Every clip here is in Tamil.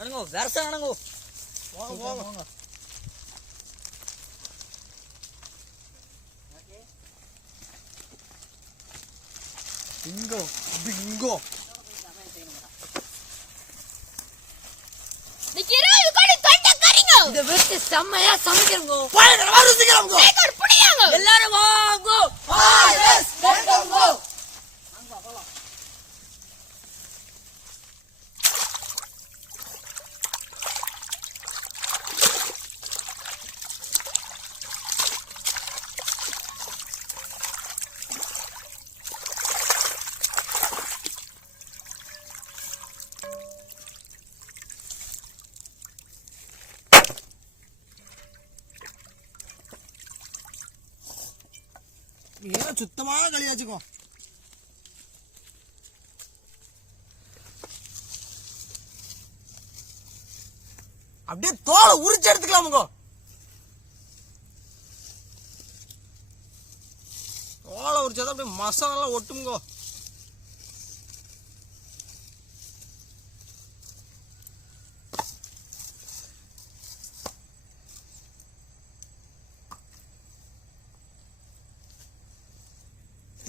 அணுங்கோ வரசா அணுங்கோ போங்க போங்க இங்கோ இங்கோ இத வெட்டி செம்மையா சமைக்கிறோங்க. எல்லாரும் வாங்கோ. ஏன் சுத்தமாக களியாச்சுக்கோ. அப்படியே தோலை உரிச்சு எடுத்துக்கலாமுங்கோ. தோலை உரிச்சாதான் அப்படியே மசாலா ஒட்டுமுங்கோ.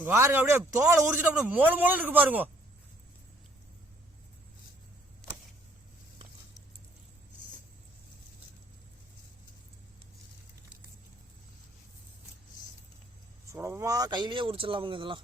பாருங்க அப்படியே தோலை உரிச்சிட்டு அப்படியே மோள மோள இருக்கு பாருங்க. சுலபமா கையிலேயே உரிச்சிடலாமுங்க இதெல்லாம்.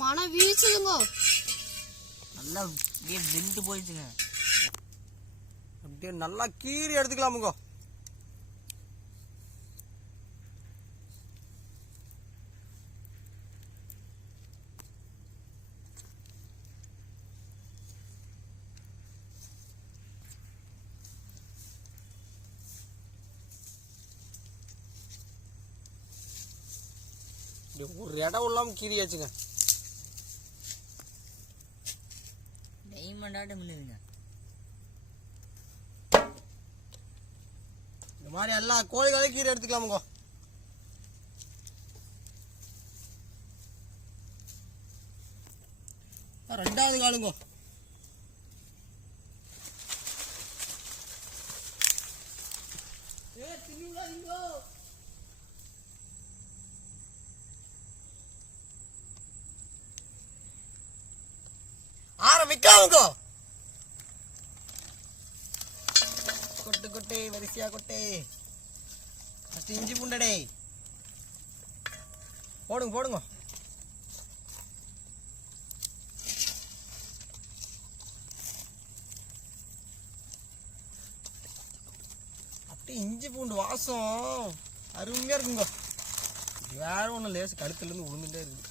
மனம் வீசுதுங்க. நல்லா அப்படியே வெந்து போயிடுச்சுங்க. அப்படியே நல்லா கீறி எடுத்துக்கலாமுங்க. ஒரு இடம் இல்லாம கீரியாச்சுங்க. இந்த மாதிரி எல்லா கோழிகளையும் கீரை எடுத்துக்கலாமுங்க. ரெண்டாவது காலுங்க. ஆரம்பிக்காமுங்க. கொட்டு கொட்டே வரிசையா கொட்டே. ஃபர்ஸ்ட் இஞ்சி பூண்டடே போடுங்க போடுங்க. அப்படியே இஞ்சி பூண்டு வாசம் அருமையா இருக்குங்க. வேற ஒன்றும் லேசு கழுத்துல இருந்து விழுந்துட்டே இருக்கு.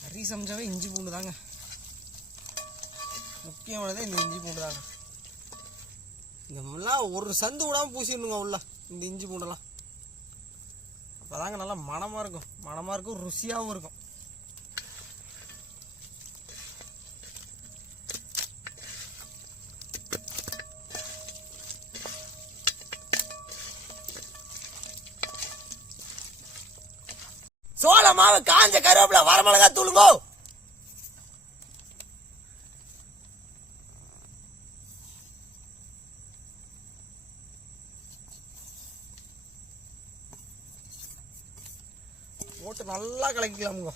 கறி சமைச்சாவே இஞ்சி பூண்டு தாங்க முக்கியமானதே. இந்த இஞ்சி பூண்டு தாங்க. இதெல்லாம் ஒரு சந்து விடாம பூசிடணுங்க உள்ள இந்த இஞ்சி பூண்டெல்லாம். அப்பதாங்க நல்லா மணமா இருக்கும். மணமா இருக்கும், ருசியாகவும் இருக்கும். சோள மாவு, காஞ்ச கருவேப்பிலை, வரமிளகா தூளுங்கோ. போட்டு நல்லா கலக்கிக்கலாமுங்க.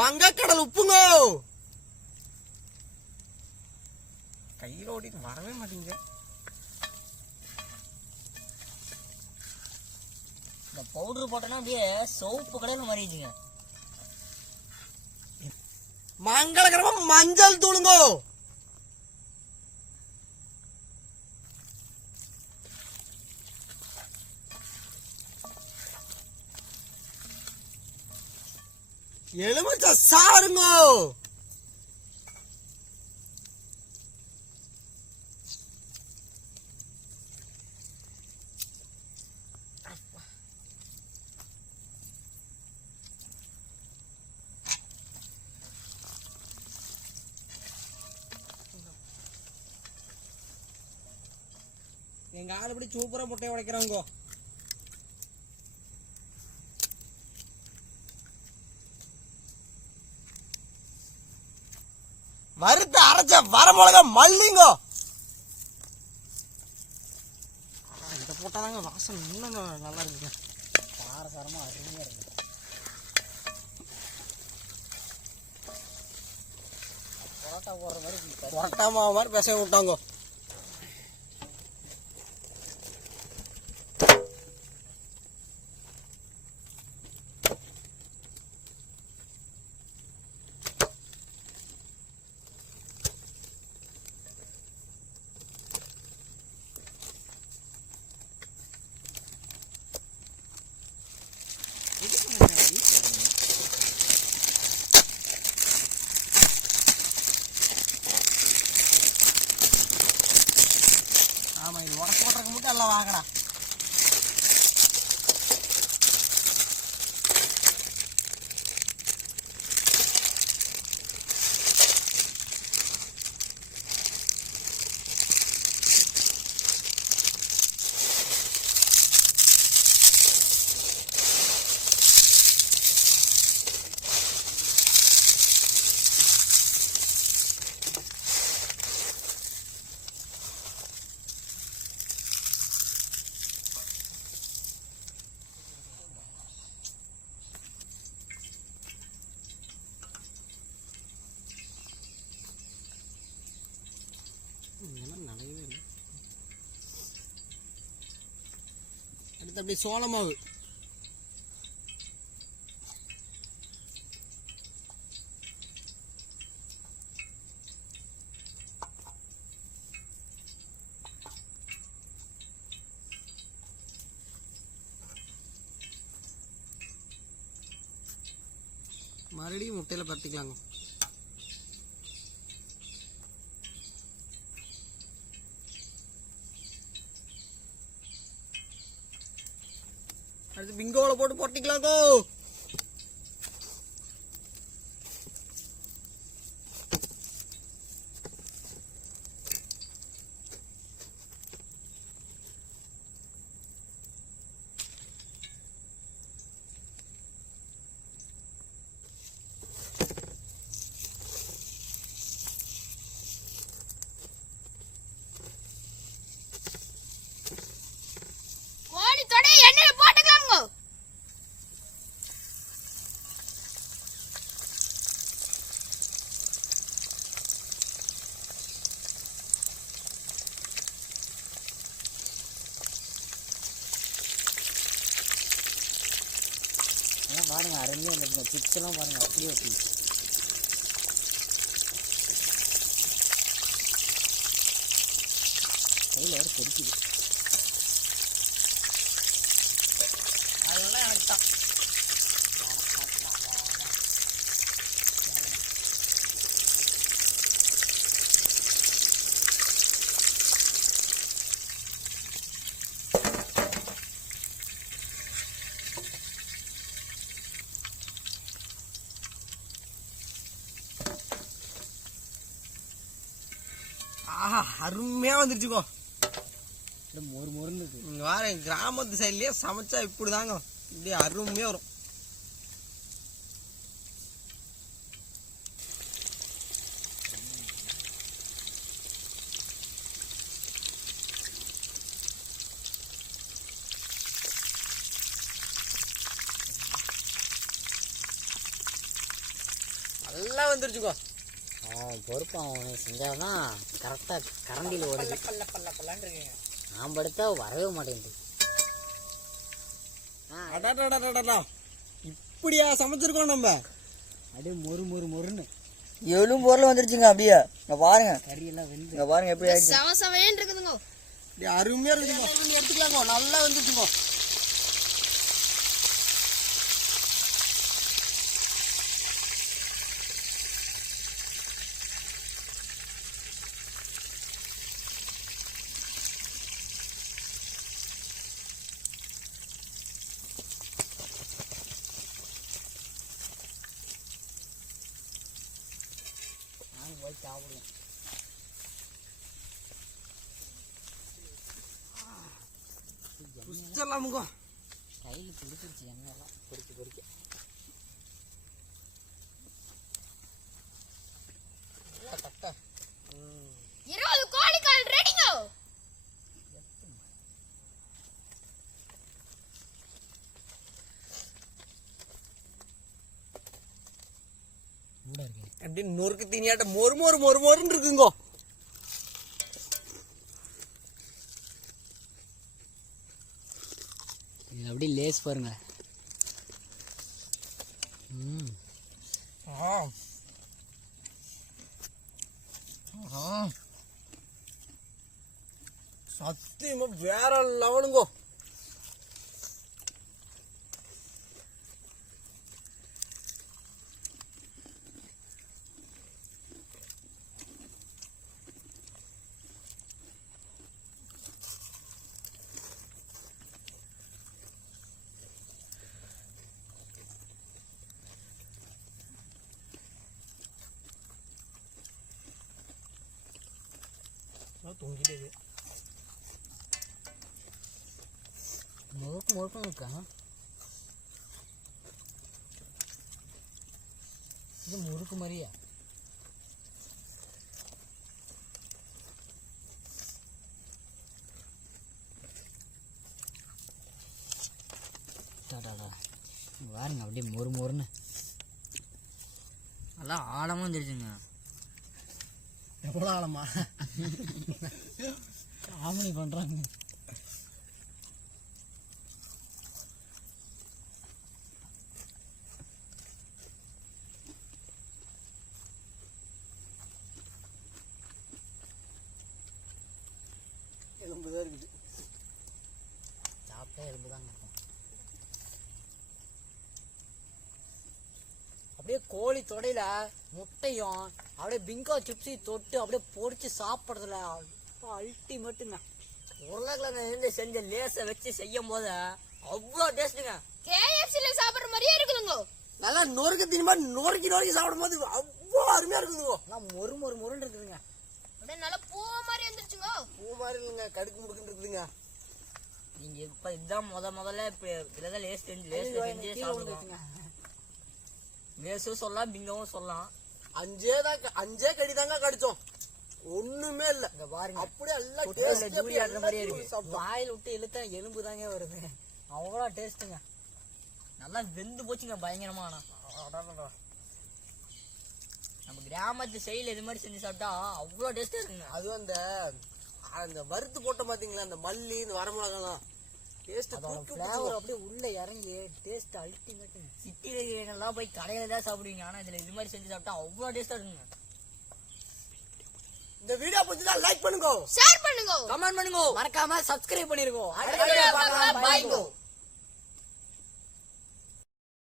வங்கக்கடல் உப்புங்க. கையில ஓட்டிட்டு வரவே மாட்டீங்க. இந்த பவுடர் போட்டோன்னா அப்படியே சோப்பு கடையில் மாறிடுச்சுங்க. மங்களகரமா மஞ்சள் தூளுங்க. எலுமிச்சை சாறுங்க. எங்க ஆள் இப்படி சூப்பரா முட்டையை உடைக்கிறவங்க. வறுத்து அரைச்ச வரமிளகா மல்லிங்க. இதை போட்டாதாங்க வாசம் இன்னும் நல்லா இருக்குங்க. காரசாரமா அருமையா இருக்கு. பரோட்டா போடுற மாதிரி பரோட்டா மாவு மாதிரி பேச விட்டாங்க. ஆமா, இது உடச்சு போட்டுறதுக்கு மட்டும் எல்லாம் வாங்கடா. அடுத்து அப்படி சோள மாவு. மறுபடியும் முட்டையில பரட்டிக்கலாங்க. அடுத்து பிங்கோல போட்டு பொட்டிக்கலாங்கோ. கோழி தொடை எண்ணெயில போட்டுக்கலாமுங்க. பாருங்க அருமையாக வந்துருங்க. சிப்ஸ் எல்லாம் பாருங்க அப்படியே வச்சு கையில் வேறு பொறிக்குது. அதெல்லாம் எனக்கு தான். ஆஹா, அருமையா வந்துருச்சுக்கோ. மொறு மொறுன்னு இங்க வார கிராமத்து சைட்லயே சமைச்சா இப்படிதாங்க, இப்படி அருமையா வரும். வந்துருச்சுங்க. பொறுப்பு அவன் செஞ்சாதான் கரெக்டா கரண்டியில் ஓடுது. பல்லான்னு இருக்குங்க. நான் படுத்தா வரவே மாட்டேங்குது. அடாடாடாடாடா, இப்படியா சமைச்சிருக்கோம் நம்ம? அப்படியே மொறு மொறு மொறுன்னு எலும் பொருள் வந்துருச்சுங்க. அப்படியே இங்க பாருங்க, கறியெல்லாம் வெந்து இங்க பாருங்க எப்படி ஆயிடுச்சு. சவசவைன்னு இருக்குதுங்க. அப்படியே அருமையா இருக்குங்க. எடுத்துக்கலாங்க, நல்லா வந்துருச்சுங்க. நாங்கள் போய் சாப்பிடுவோம். ருசிச்சலாமுங்க. கையில் பிடிச்சிருச்சு எண்ணெய்லாம் பொறிக்க பொறிக்க. 20 கோழி கால் ரெடிங்க. கூட இருக்கு. அப்படி நொறுக்கு தீனியாட்ட மொறு மொறு மொறு மொறுன்னு இருக்குங்க. இது அப்படியே லேஸ் பாருங்க. சத்தியமா வேற லெவலுங்க. தொங்கிட்டே முறுக்கு முறுக்கும் இருக்கா? இது முறுக்கு மாதிரியா? பாருங்க அப்படியே மொறு மொறுன்னு நல்லா ஆழமாக வந்துருச்சுங்க. எவ்வளோ ஆழமா காமெடி பண்ணுறாங்க. எலும்புதான் இருக்குது. சாப்பிட்டா எலும்பு தாங்க இருக்கும். அப்படியே கோழி தொடையில முட்டையும் அப்படியே பிங்கோ சிப்ஸி தொட்டு அப்படியே பொரிச்சு சாப்பிட்றதுல அல்டிமேட்டுங்க. உருளைக்கிழங்கு இருந்து செஞ்ச லேசை வச்சு செய்யும் போது அவ்வளோ டேஸ்ட்டுங்க. KFCல சாப்பிடுற மாதிரியே இருக்குதுங்க. நல்லா நொறுக்கு தீனிமா நொறுக்கி நொறுக்கி சாப்பிடும் போது அவ்வளோ அருமையா இருக்குதுங்க. ஆனால் மொறு மொறு மொறுன்னு இருக்குதுங்க. அப்படியே நல்லா பூ மாதிரி வந்துருச்சுங்க. பூ மாதிரி இல்லைங்க, கடுக்கு முடுக்குன்னு இருக்குதுங்க. நீங்க இப்ப இதுதான் முதல்ல இப்ப இதுலதான் லேஸ் செஞ்சு சாப்பிடுவோம். லேஸும் சொல்லலாம், பிங்கவும் சொல்லலாம். அஞ்சே கடி தாங்க கடிச்சோம், ஒண்ணுமே இல்ல. இங்க பாருங்க அப்படியே எல்லாம் டூரி டேஸ்ட் ஆடுற மாதிரியே இருக்கு. வாயில் விட்டு இழுத்தா எலும்பு தாங்க வருது. அவ்வளோ டேஸ்ட்டுங்க. நல்லா வெந்து போச்சுங்க பயங்கரமா. நம்ம கிராமத்து சைடுல இது மாதிரி செஞ்சு சாப்பிட்டா அவ்வளோ டேஸ்டா இருக்குங்க. அதுவும் அந்த வறுத்து போட்ட பாத்தீங்களா, அந்த மல்லி இந்த வரமிளகாலாம் டேஸ்ட் அதோட ஃப்ளேவர் அப்படியே உள்ள இறங்கி டேஸ்ட் அல்டிமேட்டுங்க. சிட்டியில இருக்கிறவங்கலாம் போய் கடையில தான் சாப்பிடுவீங்க, ஆனா இதுல இது மாதிரி செஞ்சு சாப்பிட்டா அவ்வளோ டேஸ்டா இருக்குங்க. இந்த வீடியோ பிடிச்சா லைக் பண்ணுங்க, ஷேர் பண்ணுங்க, கமெண்ட் பண்ணுங்க, மறக்காம சப்ஸ்கிரைப் பண்ணிருக்கோம். அடுத்த வீடியோ பார்க்கலாம். Bye.